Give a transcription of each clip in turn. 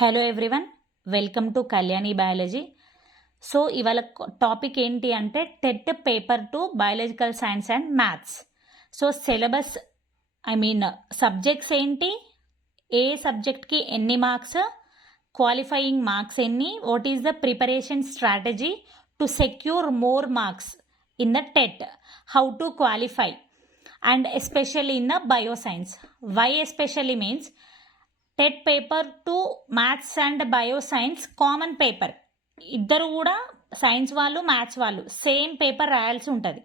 Hello everyone, welcome to Kalyani biology. So ఇవాళ topic ఏంటి అంటే TET paper 2 biological science and maths. So syllabus subjects ఏంటి, ఏ సబ్జెక్ట్కి ఎన్ని మార్క్స్, క్వాలిఫైయింగ్ మార్క్స్ ఎన్ని, what is the preparation strategy to secure more marks in the TET, how to qualify, and especially in the bioscience. Why especially means TET paper 2 maths and bioscience common paper. ఇద్దరు కూడా science వాళ్ళు maths వాళ్ళు same paper రాయాల్సి ఉంటుంది.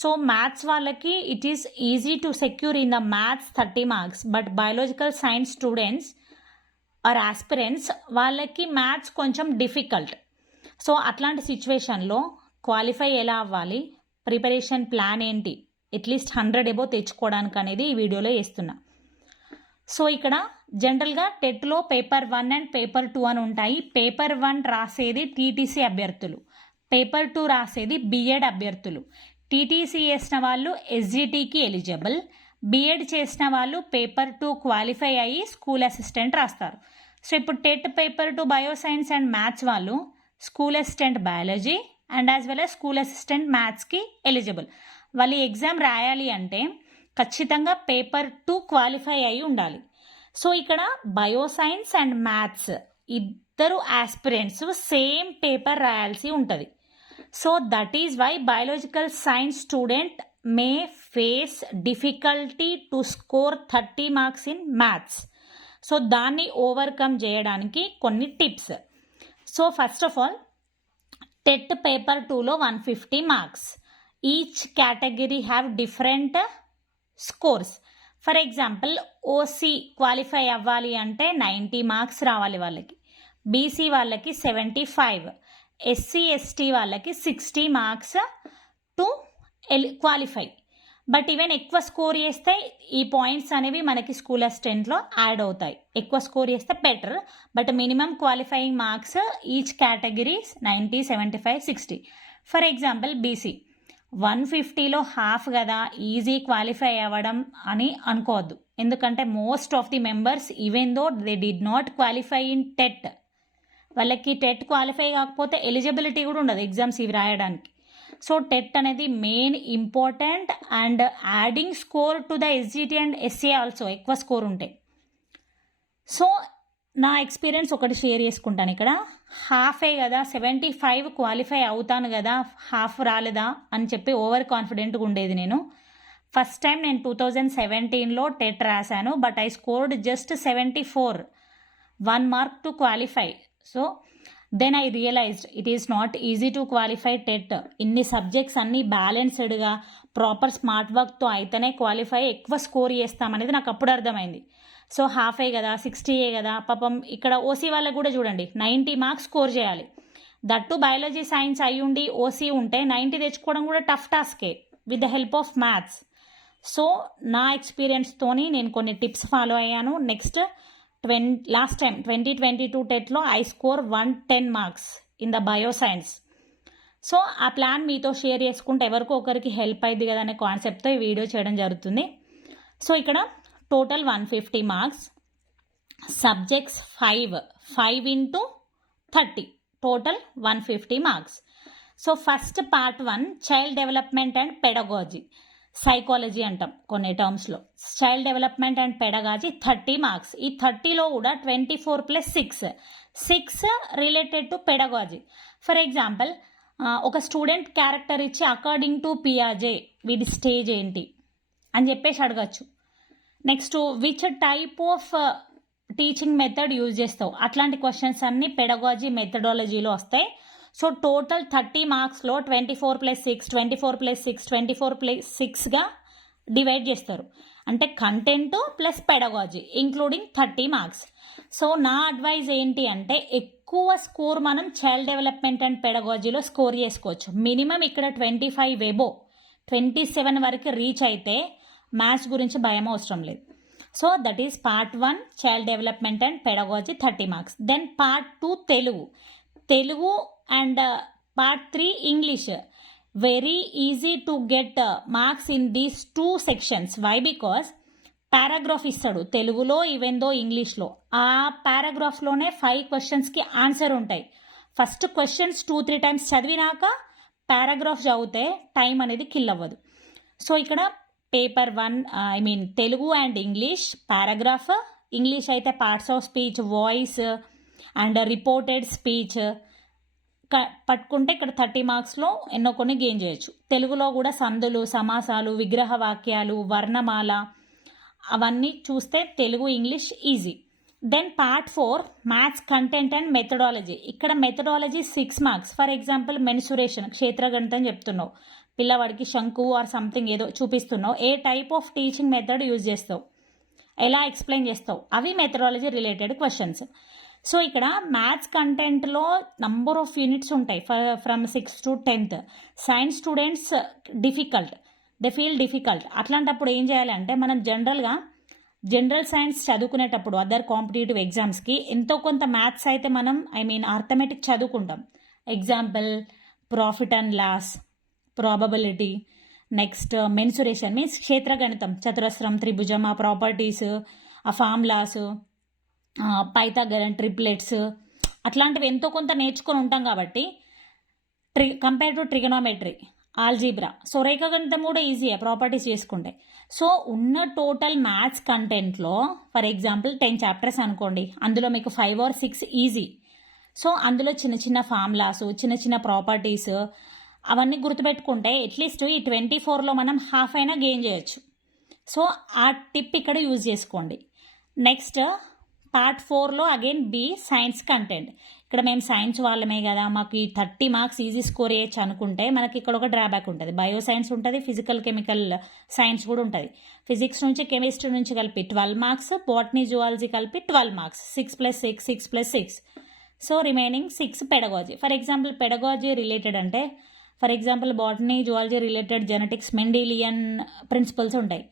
So maths వాళ్ళకి it is easy to secure in the maths 30 marks, but biological science students or aspirants వాళ్ళకి maths కొంచెం difficult. So అట్లాంటి సిచ్యువేషన్లో క్వాలిఫై ఎలా అవ్వాలి, ప్రిపరేషన్ ప్లాన్ ఏంటి, అట్లీస్ట్ 100 ఎబో తెచ్చుకోవడానికి అనేది ఈ వీడియోలో వేస్తున్నా. సో ఇక్కడ జనరల్గా టెట్లో పేపర్ 1 అండ్ పేపర్ 2 అని ఉంటాయి. పేపర్ 1 రాసేది టీటీసీ అభ్యర్థులు, పేపర్ 2 రాసేది బిఎడ్ అభ్యర్థులు. టీటీసీ చేసిన వాళ్ళు ఎస్జిటికి ఎలిజిబుల్, బిఎడ్ చేసిన వాళ్ళు పేపర్ 2 క్వాలిఫై అయ్యి స్కూల్ అసిస్టెంట్ రాస్తారు. సో ఇప్పుడు TET paper 2 bioscience and maths వాళ్ళు school assistant biology and as well as school assistant మ్యాథ్స్కి ఎలిజిబుల్. వాళ్ళు ఎగ్జామ్ రాయాలి అంటే ఖచ్చితంగా పేపర్ 2 క్వాలిఫై అయి ఉండాలి. సో ఇక్కడ బయోసైన్స్ అండ్ మ్యాథ్స్ ఇద్దరు ఆస్పిరెంట్స్ సేమ్ పేపర్ రాయాల్సి ఉంటుంది. So that is why biological science student may face difficulty to score 30 marks in maths. So దాన్ని ఓవర్కమ్ చేయడానికి కొన్ని tips. So first of all TET paper 2లో 150 marks. Each category have different scores. For example OC qualify అవ్వాలి అంటే 90 marks రావాలి వాళ్ళకి, BC వాళ్ళకి 75, SC ST వాళ్ళకి 60 marks to qualify. But even ఎక్కువ స్కోర్ చేస్తే ఈ పాయింట్స్ అనేవి మనకి స్కూల్ అసిస్టెంట్లో యాడ్ అవుతాయి. ఎక్కువ స్కోర్ చేస్తే better, but minimum qualifying marks each category 90, 75, 60. For example BC 150లో హాఫ్ కదా, ఈజీ క్వాలిఫై అవ్వడం అని అనుకోవద్దు. ఎందుకంటే most of the members even though they did not qualify in TET, వాళ్ళకి టెట్ క్వాలిఫై కాకపోతే ఎలిజిబిలిటీ కూడా ఉండదు ఎగ్జామ్స్ ఇవి రాయడానికి. సో టెట్ అనేది main important and adding score to the SGT and SC also ఎక్కువ స్కోర్ ఉంటాయి. సో నా ఎక్స్పీరియన్స్ ఒకటి షేర్ చేసుకుంటాను. ఇక్కడ హాఫే కదా, 75 క్వాలిఫై అవుతాను కదా, హాఫ్ రాలేదా అని చెప్పి ఓవర్ కాన్ఫిడెంట్గా ఉండేది నేను. ఫస్ట్ టైం నేను 2017లో టెట్ రాశాను, but I scored just 74, 1 mark to qualify. So then I realized it is not easy to qualify TET. ఇన్ని సబ్జెక్ట్స్ అన్నీ బ్యాలెన్స్డ్గా ప్రాపర్ స్మార్ట్ వర్క్తో అయితేనే క్వాలిఫై ఎక్కువ స్కోర్ చేస్తామనేది నాకు అప్పుడు అర్థమైంది. సో హాఫే కదా, 60ఏ కదా, పాపం ఇక్కడ ఓసీ వాళ్ళకు కూడా చూడండి 90 మార్క్స్ స్కోర్ చేయాలి. దట్టు బయాలజీ సైన్స్ అయి ఉండి ఓసీ ఉంటే 90 తెచ్చుకోవడం కూడా టఫ్ టాస్కే with the help of maths. So నా ఎక్స్పీరియన్స్తోని నేను కొన్ని టిప్స్ ఫాలో అయ్యాను. నెక్స్ట్ లాస్ట్ టైం 2022 టెట్లో I score 110 marks in the bioscience. So ఆ ప్లాన్ మీతో షేర్ చేసుకుంటే ఎవరికో ఒకరికి హెల్ప్ అయింది కదా అనే కాన్సెప్ట్తో ఈ వీడియో చేయడం జరుగుతుంది. సో ఇక్కడ total 150 marks, subjects 5 into 30, total 150 marks. So first part 1 child development and pedagogy, psychology అంటాం కొన్ని టర్మ్స్లో. Child development and pedagogy 30 marks. ఈ 30లో కూడా 24 + 6 related to pedagogy. For example ఒక స్టూడెంట్ క్యారెక్టర్ ఇచ్చి అకార్డింగ్ టు పియాజే వీడి స్టేజ్ ఏంటి అని చెప్పేసి అడగచ్చు. Next which type of teaching method use చేస్తావు, అట్లాంటి క్వశ్చన్స్ అన్నీ పెడగాజీ మెథడాలజీలో వస్తాయి. సో టోటల్ 30 మార్క్స్లో 24 + 6, 24 + 6, 24 + 6గా డివైడ్ చేస్తారు. అంటే content plus pedagogy including 30 marks. So నా అడ్వైజ్ ఏంటి అంటే ఎక్కువ స్కోర్ మనం చైల్డ్ డెవలప్మెంట్ అండ్ పెడగాజీలో స్కోర్ చేసుకోవచ్చు. మినిమం ఇక్కడ 25 ఎబో 27 వరకు రీచ్ అయితే మ్యాథ్స్ గురించి భయం అవసరం లేదు. So that is part 1 child development and pedagogy 30 marks. Then part 2 Telugu and part 3 English. Very easy to get marks in these 2 sections. Why? Because paragraph ఇస్తాడు తెలుగులో ఈవెందో ఇంగ్లీష్లో. ఆ పారాగ్రాఫ్లోనే 5 క్వశ్చన్స్కి ఆన్సర్ ఉంటాయి. ఫస్ట్ క్వశ్చన్స్ 2-3 టైమ్స్ చదివినాక పారాగ్రాఫ్ చదివితే టైం అనేది kill అవ్వదు. సో ఇక్కడ paper 1 Telugu and English paragraph, English అయితే parts of speech, voice and reported speech పట్టుకుంటే ఇక్కడ 30 మార్క్స్లో ఎన్నో కొన్ని గెయిన్ చేయొచ్చు. తెలుగులో కూడా సందులు, సమాసాలు, విగ్రహ వాక్యాలు, వర్ణమాల అవన్నీ చూస్తే Telugu English easy. Then part 4 maths content and methodology. ఇక్కడ methodology 6 marks. For example mensuration, క్షేత్రగణితం చెప్తున్నావు, పిల్లవాడికి శంకు ఆర్ సంథింగ్ ఏదో చూపిస్తున్నావు, ఏ type of teaching method use చేస్తావు, ఎలా ఎక్స్ప్లెయిన్ చేస్తావు, అవి మెథడాలజీ రిలేటెడ్ క్వశ్చన్స్. సో ఇక్కడ మ్యాథ్స్ కంటెంట్లో నంబర్ ఆఫ్ యూనిట్స్ ఉంటాయి from 6th to 10th. Science students they feel difficult. అట్లాంటప్పుడు ఏం చేయాలంటే మనం జనరల్ సైన్స్ చదువుకునేటప్పుడు అదర్ కాంపిటేటివ్ ఎగ్జామ్స్కి ఎంతో కొంత మ్యాథ్స్ అయితే మనం అర్థమెటిక్ చదువుకుంటాం. Example profit and loss, probability, next mensuration means క్షేత్రగణితం, చతురస్రం, త్రిభుజం, ఆ ప్రాపర్టీస్, ఆ ఫార్ములాస్, పైథాగరన్, ట్రిప్లెట్స్ అట్లాంటివి ఎంతో కొంత నేర్చుకొని ఉంటాం కాబట్టి compare to trigonometry, algebra. So రేఖాగణితం కూడా ఈజీయే ప్రాపర్టీస్ చేసుకుంటే. సో ఉన్న టోటల్ మ్యాథ్స్ కంటెంట్లో ఫర్ ఎగ్జాంపుల్ 10 చాప్టర్స్ అనుకోండి, అందులో మీకు 5 or 6 ఈజీ. సో అందులో చిన్న చిన్న ఫార్ములాస్, చిన్న చిన్న ప్రాపర్టీస్ అవన్నీ గుర్తుపెట్టుకుంటే అట్లీస్ట్ ఈ 24లో మనం హాఫ్ అయినా గెయిన్ చేయొచ్చు. సో ఆ టిప్ ఇక్కడ యూజ్ చేసుకోండి. నెక్స్ట్ పార్ట్ 4లో అగైన్ బి సైన్స్ కంటెంట్. ఇక్కడ మేము సైన్స్ వాళ్ళమే కదా, మాకు ఈ 30 మార్క్స్ ఈజీ స్కోర్ చేయొచ్చు అనుకుంటే మనకి ఇక్కడ ఒక డ్రాబ్యాక్ ఉంటుంది. బయో సైన్స్ ఉంటుంది, ఫిజికల్ కెమికల్ సైన్స్ కూడా ఉంటుంది. ఫిజిక్స్ నుంచి కెమిస్ట్రీ నుంచి కలిపి 12 మార్క్స్, బాటనీ జువాలజీ కలిపి 12 marks, 6+6 so remaining 6 pedagogy. For example pedagogy related అంటే for example botany zoology related genetics, Mendelian principles ఉంటాయి.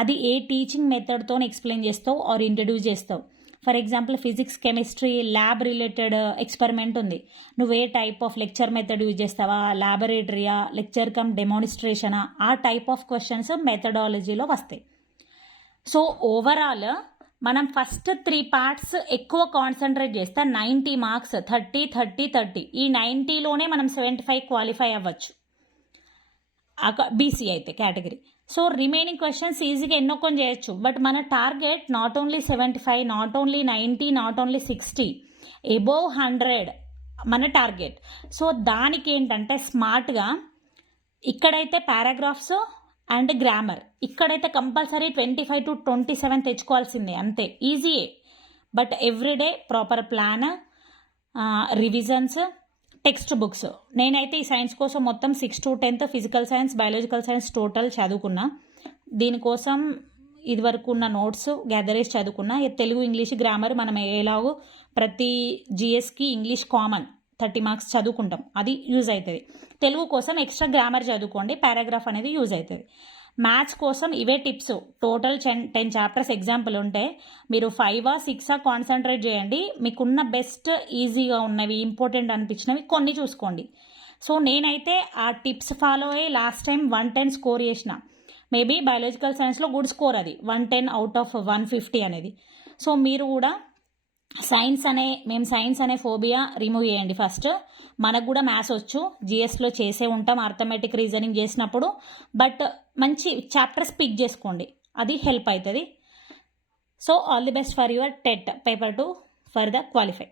అది ఏ టీచింగ్ మెథడ్తో ఎక్స్ప్లెయిన్ చేస్తావు ఆర్ ఇంట్రడ్యూస్ చేస్తావు. For example physics, chemistry, lab related experiment ఉంది, నువ్వు ఏ type of lecture method use చేస్తావా, ల్యాబొరేటరీయా, లెక్చర్ కమ్ డెమోన్స్ట్రేషనా, ఆ టైప్ ఆఫ్ క్వశ్చన్స్ మెథడాలజీలో వస్తాయి. సో ఓవరాల్ మనం ఫస్ట్ 3 పార్ట్స్ ఎక్కువ కాన్సన్ట్రేట్ చేస్తే 90 మార్క్స్, 30. ఈ 90లోనే మనం 75 క్వాలిఫై అవ్వచ్చు బీసీ అయితే కేటగిరీ. సో రిమైనింగ్ క్వశ్చన్స్ ఈజీగా ఎన్నో కొన్ని చేయొచ్చు. బట్ మన target not only 75, not only 90, not only 60, above 100 మన టార్గెట్. సో దానికి ఏంటంటే స్మార్ట్గా ఇక్కడైతే పారాగ్రాఫ్స్ అండ్ గ్రామర్, ఇక్కడైతే కంపల్సరీ 25 to 27 తెచ్చుకోవాల్సిందే, అంతే ఈజీయే. But everyday proper plan, revisions, text books. నేనైతే ఈ సైన్స్ కోసం మొత్తం 6th to 10th physical science, biological science total చదువుకున్నా. దీనికోసం ఇదివరకు ఉన్న నోట్స్ గ్యాదర్ చేసి చదువుకున్నా. తెలుగు, ఇంగ్లీష్, గ్రామర్ మనం ఎలాగో ప్రతి జిఎస్కి ఇంగ్లీష్ కామన్ 30 మార్క్స్ చదువుకుంటాం, అది యూజ్ అవుతుంది. తెలుగు కోసం ఎక్స్ట్రా గ్రామర్ చదువుకోండి, పారాగ్రాఫ్ అనేది యూజ్ అవుతుంది. మ్యాథ్స్ కోసం ఇవే టిప్స్. టోటల్ 10 చాప్టర్స్ ఎగ్జాంపుల్ ఉంటే మీరు 5 or 6 కాన్సన్ట్రేట్ చేయండి. మీకున్న బెస్ట్ ఈజీగా ఉన్నవి, ఇంపార్టెంట్ అనిపించినవి కొన్ని చూసుకోండి. సో నేనైతే ఆ టిప్స్ ఫాలో అయ్యి లాస్ట్ టైం 110 స్కోర్ చేసిన. మేబీ బయాలజికల్ సైన్స్లో గుడ్ స్కోర్ అది 110 out of 150 అనేది. సో మీరు కూడా మేము సైన్స్ అనే ఫోబియా రిమూవ్ చేయండి ఫస్ట్. మనకు కూడా మ్యాథ్స్ వచ్చు, జిఎస్లో చేసే ఉంటాం అర్థమెటిక్ రీజనింగ్ చేసినప్పుడు. బట్ మంచి చాప్టర్స్ పిక్ చేసుకోండి, అది హెల్ప్ అవుతుంది. So all the best for your TET paper 2 for the qualify.